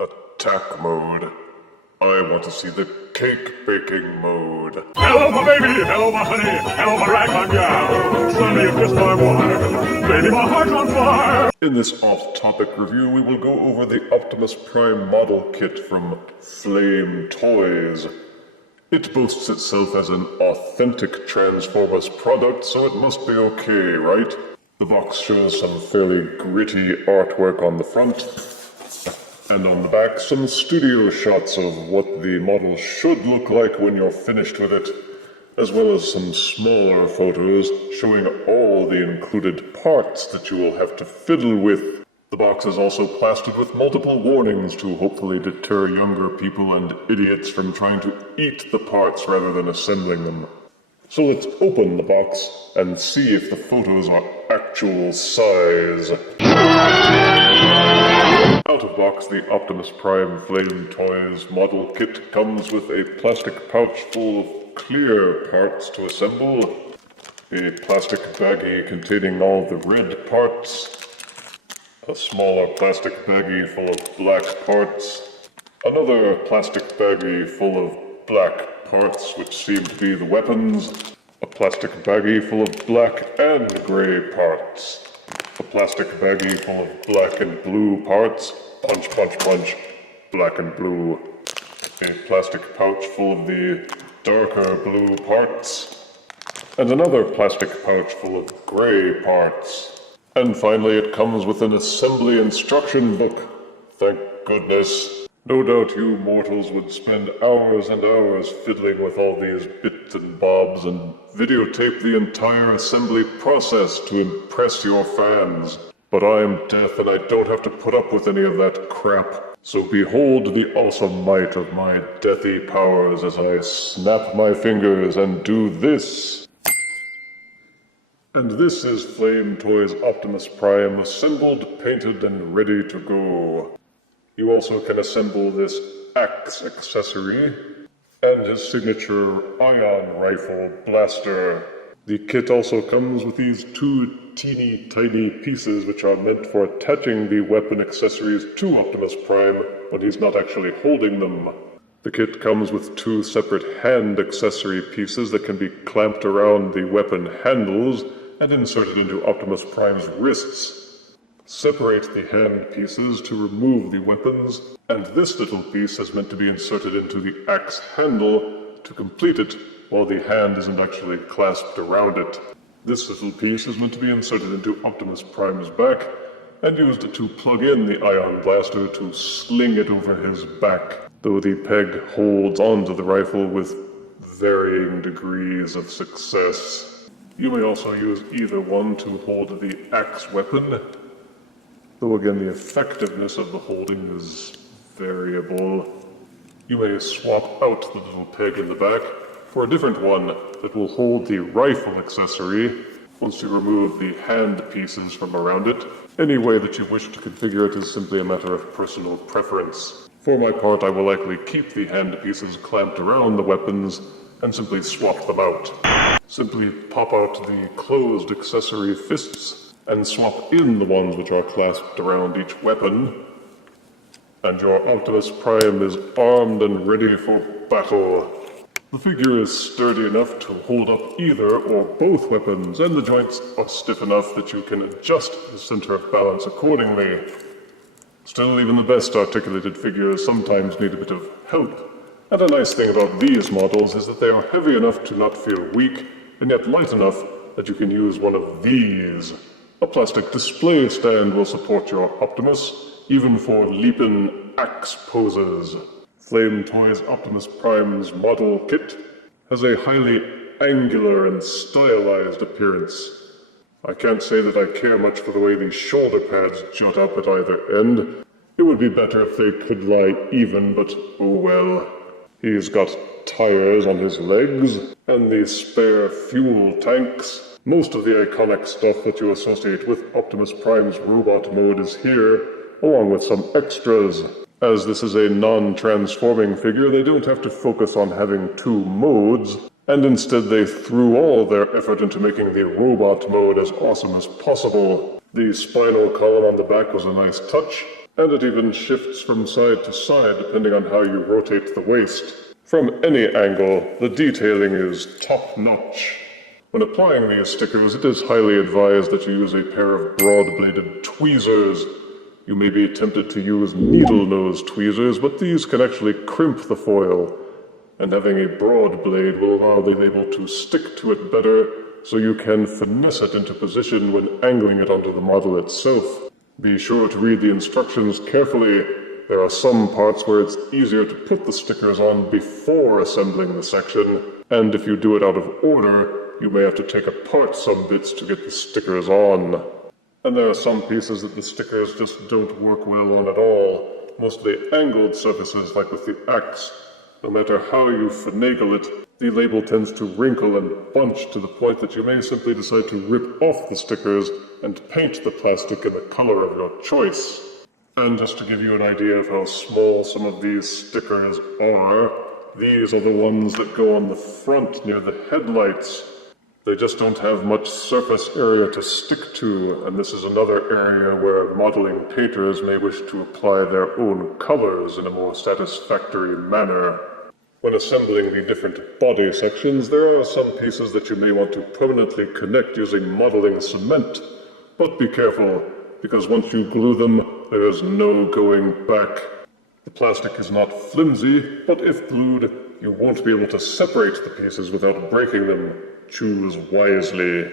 Attack mode. I want to see the cake baking mode. Hello, my baby! Hello, my honey! Hello, my ragtime gal! Suddenly you kissed my wife! Baby, my heart's on fire! In this off-topic review, we will go over the Optimus Prime model kit from Flame Toys. It boasts itself as an authentic Transformers product, so it must be okay, right? The box shows some fairly gritty artwork on the front, and on the back some studio shots of what the model should look like when you're finished with it, as well as some smaller photos showing all the included parts that you will have to fiddle with. The box is also plastered with multiple warnings to hopefully deter younger people and idiots from trying to eat the parts rather than assembling them. So let's open the box and see if the photos are actual size. Out of box, the Optimus Prime Flame Toys model kit comes with a plastic pouch full of clear parts to assemble, a plastic baggie containing all the red parts, a smaller plastic baggie full of black parts, another plastic baggie full of black parts which seem to be the weapons, a plastic baggie full of black and gray parts, a plastic baggie full of black and blue parts, punch, punch, punch, black and blue, a plastic pouch full of the darker blue parts, and another plastic pouch full of gray parts. And finally, it comes with an assembly instruction book. Thank goodness. No doubt you mortals would spend hours and hours fiddling with all these bits and bobs and videotape the entire assembly process to impress your fans. But I'm deaf and I don't have to put up with any of that crap. So behold the awesome might of my deathy powers as I snap my fingers and do this. And this is Flame Toys Optimus Prime, assembled, painted, and ready to go. You also can assemble this axe accessory, and his signature ion rifle blaster. The kit also comes with these two teeny tiny pieces which are meant for attaching the weapon accessories to Optimus Prime when he's not actually holding them. The kit comes with two separate hand accessory pieces that can be clamped around the weapon handles and inserted into Optimus Prime's wrists. Separate the hand pieces to remove the weapons, and this little piece is meant to be inserted into the axe handle to complete it while the hand isn't actually clasped around it. This little piece is meant to be inserted into Optimus Prime's back and used to plug in the ion blaster to sling it over his back, though the peg holds onto the rifle with varying degrees of success. You may also use either one to hold the axe weapon, though again the effectiveness of the holding is variable. You may swap out the little peg in the back for a different one that will hold the rifle accessory once you remove the hand pieces from around it. Any way that you wish to configure it is simply a matter of personal preference. For my part, I will likely keep the hand pieces clamped around the weapons and simply swap them out. Simply pop out the closed accessory fists and swap in the ones which are clasped around each weapon, and your Optimus Prime is armed and ready for battle. The figure is sturdy enough to hold up either or both weapons, and the joints are stiff enough that you can adjust the center of balance accordingly. Still, even the best articulated figures sometimes need a bit of help. And a nice thing about these models is that they are heavy enough to not feel weak, and yet light enough that you can use one of these. A plastic display stand will support your Optimus, even for leapin' axe poses. Flame Toys Optimus Prime's model kit has a highly angular and stylized appearance. I can't say that I care much for the way these shoulder pads jut up at either end. It would be better if they could lie even, but oh well. He's got tires on his legs, and the spare fuel tanks. Most of the iconic stuff that you associate with Optimus Prime's robot mode is here, along with some extras. As this is a non-transforming figure, they don't have to focus on having two modes, and instead they threw all their effort into making the robot mode as awesome as possible. The spinal column on the back was a nice touch, and it even shifts from side to side depending on how you rotate the waist. From any angle, the detailing is top-notch. When applying these stickers, it is highly advised that you use a pair of broad-bladed tweezers. You may be tempted to use needle-nose tweezers, but these can actually crimp the foil, and having a broad blade will allow the label to stick to it better, so you can finesse it into position when angling it onto the model itself. Be sure to read the instructions carefully. There are some parts where it's easier to put the stickers on before assembling the section, and if you do it out of order, you may have to take apart some bits to get the stickers on. And there are some pieces that the stickers just don't work well on at all, mostly angled surfaces like with the axe. No matter how you finagle it, the label tends to wrinkle and bunch to the point that you may simply decide to rip off the stickers and paint the plastic in the color of your choice. And just to give you an idea of how small some of these stickers are, these are the ones that go on the front near the headlights. They just don't have much surface area to stick to, and this is another area where modeling painters may wish to apply their own colors in a more satisfactory manner. When assembling the different body sections, there are some pieces that you may want to permanently connect using modeling cement. But be careful, because once you glue them, there is no going back. The plastic is not flimsy, but if glued, you won't be able to separate the pieces without breaking them. Choose wisely.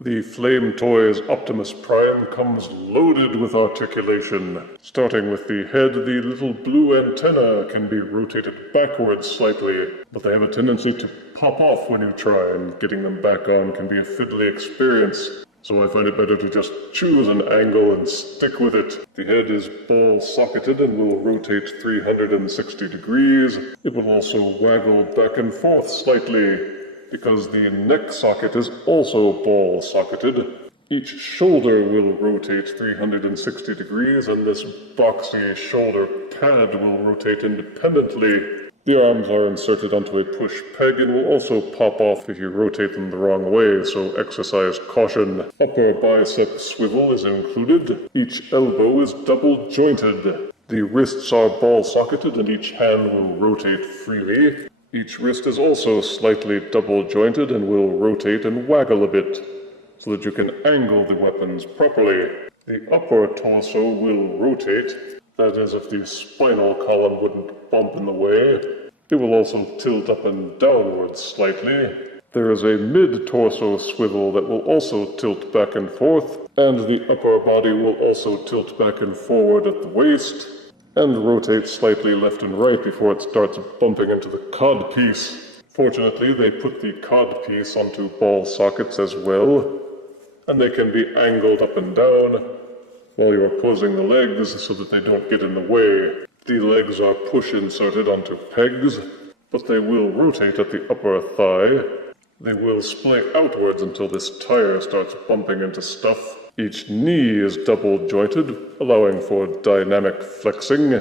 The Flame Toys Optimus Prime comes loaded with articulation. Starting with the head, the little blue antenna can be rotated backwards slightly, but they have a tendency to pop off when you try, and getting them back on can be a fiddly experience. So I find it better to just choose an angle and stick with it. The head is ball-socketed and will rotate 360 degrees. It will also waggle back and forth slightly, because the neck socket is also ball-socketed. Each shoulder will rotate 360 degrees, and this boxy shoulder pad will rotate independently. The arms are inserted onto a push peg and will also pop off if you rotate them the wrong way, so exercise caution. Upper bicep swivel is included. Each elbow is double jointed. The wrists are ball-socketed and each hand will rotate freely. Each wrist is also slightly double jointed and will rotate and waggle a bit, so that you can angle the weapons properly. The upper torso will rotate, that is if the spinal column wouldn't bump in the way. It will also tilt up and downwards slightly. There is a mid-torso swivel that will also tilt back and forth, and the upper body will also tilt back and forward at the waist, and rotate slightly left and right before it starts bumping into the cod piece. Fortunately, they put the cod piece onto ball sockets as well, and they can be angled up and down while you are posing the legs so that they don't get in the way. The legs are push-inserted onto pegs, but they will rotate at the upper thigh. They will splay outwards until this tire starts bumping into stuff. Each knee is double jointed, allowing for dynamic flexing.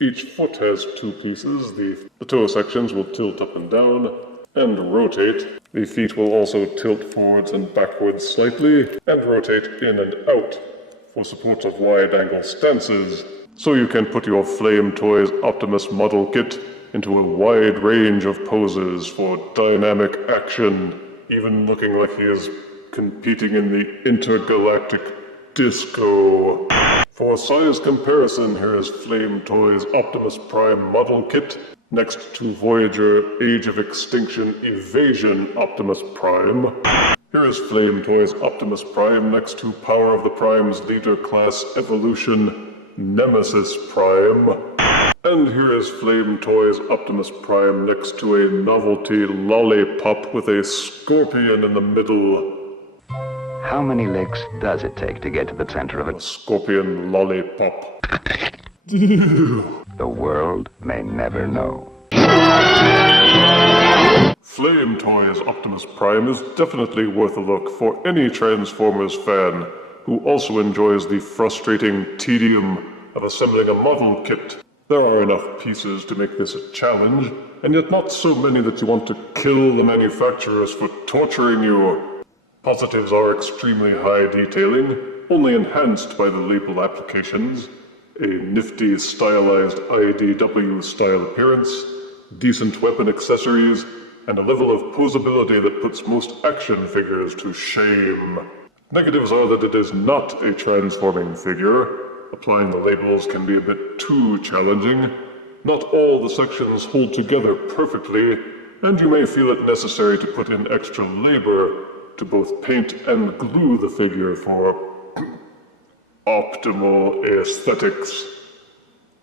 Each foot has two pieces. The toe sections will tilt up and down and rotate. The feet will also tilt forwards and backwards slightly and rotate in and out for support of wide-angle stances. So you can put your Flame Toys Optimus model kit into a wide range of poses for dynamic action, even looking like he is competing in the intergalactic disco. For size comparison, here is Flame Toys Optimus Prime model kit next to Voyager Age of Extinction Evasion Optimus Prime. Here is Flame Toys Optimus Prime next to Power of the Prime's Leader Class Evolution Nemesis Prime. And here is Flame Toys Optimus Prime next to a novelty lollipop with a scorpion in the middle. How many licks does it take to get to the center of A scorpion lollipop. The world may never know. Flame Toys Optimus Prime is definitely worth a look for any Transformers fan who also enjoys the frustrating tedium of assembling a model kit. There are enough pieces to make this a challenge, and yet not so many that you want to kill the manufacturers for torturing you. Positives are extremely high detailing, only enhanced by the label applications. A nifty, stylized IDW-style appearance, decent weapon accessories, and a level of posability that puts most action figures to shame. Negatives are that it is not a transforming figure. Applying the labels can be a bit too challenging. Not all the sections hold together perfectly, and you may feel it necessary to put in extra labor to both paint and glue the figure for optimal aesthetics.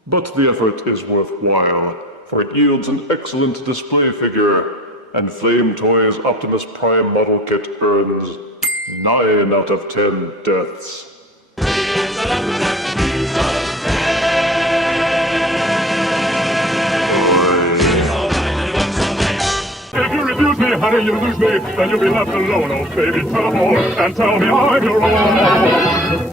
But the effort is worthwhile, for it yields an excellent display figure, and Flame Toys Optimus Prime model kit earns 9 out of 10 deaths. If you refuse me, honey, you lose me, then you'll be left alone, oh baby, come on, and tell me I'm your own.